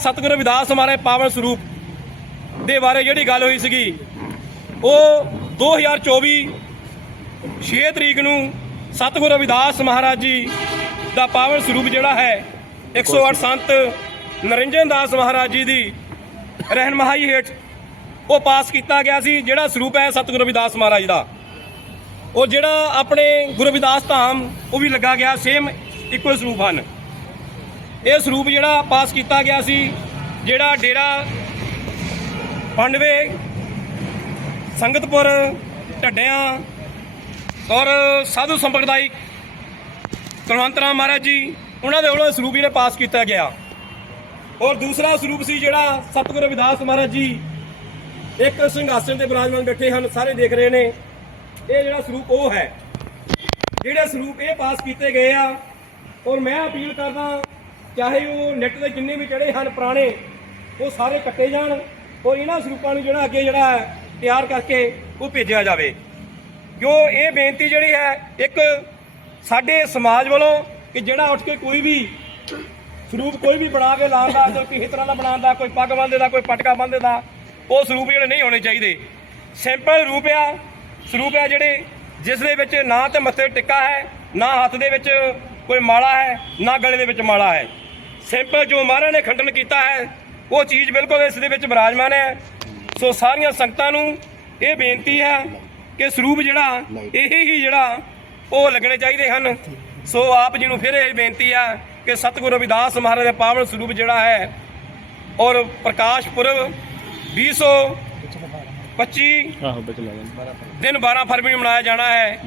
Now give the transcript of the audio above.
ਸਤਿਗੁਰੂ ਵਿਦਾਸ ਹਮਾਰੇ ਪਾਵਨ ਸਰੂਪ ਦੇ ਬਾਰੇ ਜਿਹੜੀ ਗੱਲ ਹੋਈ ਸੀਗੀ, ਉਹ 2024 6 ਤਰੀਕ ਨੂੰ ਸਤਿਗੁਰੂ ਰਵਿਦਾਸ ਮਹਾਰਾਜ ਜੀ ਦਾ ਪਾਵਨ ਸਰੂਪ ਜਿਹੜਾ ਹੈ 108 ਸੰਤ ਨਰਿੰਜਨ ਦਾਸ ਮਹਾਰਾਜ ਜੀ ਦੀ ਰਹਿਨਮਾਈ ਹੇਠ ਉਹ ਪਾਸ ਕੀਤਾ ਗਿਆ ਸੀ, ਜਿਹੜਾ ਸਰੂਪ ਹੈ ਸਤਿਗੁਰੂ ਰਵਿਦਾਸ ਮਹਾਰਾਜ ਦਾ। ਉਹ ਜਿਹੜਾ ਆਪਣੇ ਗੁਰੂ ਰਵਿਦਾਸ ਧਾਮ ਉਹ ਵੀ ਲੱਗਾ ਗਿਆ ਸੇਮ ਇਕੁਅਲ ਸਰੂਪ ਹਨ। ਇਹ ਸਰੂਪ ਜਿਹੜਾ ਪਾਸ ਕੀਤਾ ਗਿਆ ਸੀ, ਜਿਹੜਾ ਡੇਰਾ ਪੰਡਵੇ ਸੰਗਤਪੁਰ, ਢੱਡਿਆਂ ਔਰ ਸਾਧੂ ਸੰਪਰਦਾਇਕ ਕੁਲਵੰਤ ਰਾਮ ਮਹਾਰਾਜ ਜੀ, ਉਹਨਾਂ ਦੇ ਵੱਲੋਂ ਸਰੂਪ ਜਿਹੜਾ ਪਾਸ ਕੀਤਾ ਗਿਆ। ਔਰ ਦੂਸਰਾ ਸਰੂਪ ਸੀ ਜਿਹੜਾ ਸਤਿਗੁਰੂ ਰਵਿਦਾਸ ਮਹਾਰਾਜ ਜੀ ਇੱਕ ਸਿੰਘਾਸਨ ਤੇ ਬਿਰਾਜਮਾਨ ਬੈਠੇ ਹਨ, ਸਾਰੇ ਦੇਖ ਰਹੇ ਨੇ। ਇਹ ਜਿਹੜਾ ਸਰੂਪ ਉਹ ਹੈ। ਜਿਹੜੇ ਸਰੂਪ ਇਹ ਪਾਸ ਕੀਤੇ ਗਏ ਆ, ਔਰ ਮੈਂ ਅਪੀਲ ਕਰਦਾ ਚਾਹੇ ਉਹ ਨੈਟ ਦੇ ਜਿੰਨੇ ਵੀ ਚੜੇ ਹਨ ਪੁਰਾਣੇ, ਉਹ ਸਾਰੇ ਕੱਟੇ ਜਾਣ ਔਰ ਇਹਨਾਂ ਸਰੂਪਾਂ ਨੂੰ ਜਿਹੜਾ ਅੱਗੇ ਜਿਹੜਾ ਤਿਆਰ ਕਰਕੇ ਉਹ ਭੇਜਿਆ ਜਾਵੇ। ਜੋ ਇਹ ਬੇਨਤੀ ਜਿਹੜੀ ਹੈ, ਇੱਕ ਸਾਡੇ ਸਮਾਜ ਵੱਲੋਂ ਕਿ ਜਿਹੜਾ ਉੱਠ ਕੇ ਕੋਈ ਵੀ ਸਰੂਪ ਕੋਈ ਵੀ ਬਣਾ ਕੇ ਲਾਉਣ ਦਾ ਕੋਈ ਕਿਸੇ ਤਰ੍ਹਾਂ ਦਾ ਬਣਾਉਣ ਦਾ, ਕੋਈ ਪੱਗ ਬੰਨ੍ਹਦੇ ਦਾ, ਕੋਈ ਪਟਕਾ ਬੰਨ੍ਹਦੇ ਦਾ, ਉਹ ਸਰੂਪ ਜਿਹੜੇ ਨਹੀਂ ਹੋਣੇ ਚਾਹੀਦੇ। ਸਿੰਪਲ ਰੂਪ ਆ, ਸਰੂਪ ਆ ਜਿਹੜੇ ਜਿਸ ਦੇ ਵਿੱਚ ਨਾ ਤੇ ਮੱਥੇ ਟਿੱਕਾ ਹੈ, ਨਾ ਹੱਥ ਦੇ ਵਿੱਚ ਕੋਈ ਮਾਲਾ ਹੈ, ਨਾ ਗਲੇ ਦੇ ਵਿੱਚ ਮਾਲਾ ਹੈ। ਸਿੰਪਲ ਜੋ ਮਹਾਰਾਜ ਨੇ ਖੰਡਨ ਕੀਤਾ ਹੈ ਉਹ ਚੀਜ਼ ਬਿਲਕੁਲ ਇਸ ਦੇ ਵਿੱਚ ਵਿਰਾਜਮਾਨ ਹੈ। ਸੋ ਸਾਰੀਆਂ ਸੰਗਤਾਂ ਨੂੰ ਇਹ ਬੇਨਤੀ ਹੈ ਕਿ ਸਰੂਪ ਜਿਹੜਾ ਇਹ ਹੀ ਜਿਹੜਾ ਉਹ ਲੱਗਣੇ ਚਾਹੀਦੇ ਹਨ। ਸੋ ਆਪ ਜੀ ਨੂੰ ਫਿਰ ਇਹ ਬੇਨਤੀ ਆ ਕਿ ਸਤਿਗੁਰੂ ਰਵਿਦਾਸ ਮਹਾਰਾਜ ਦਾ ਪਾਵਨ ਸਰੂਪ ਜਿਹੜਾ ਹੈ ਔਰ ਪ੍ਰਕਾਸ਼ ਪੁਰਬ 2025 ਆਹੋ ਬਚ ਲਾ ਦਿਨ 12 ਫਰਵਰੀ ਨੂੰ ਮਨਾਇਆ ਜਾਣਾ ਹੈ।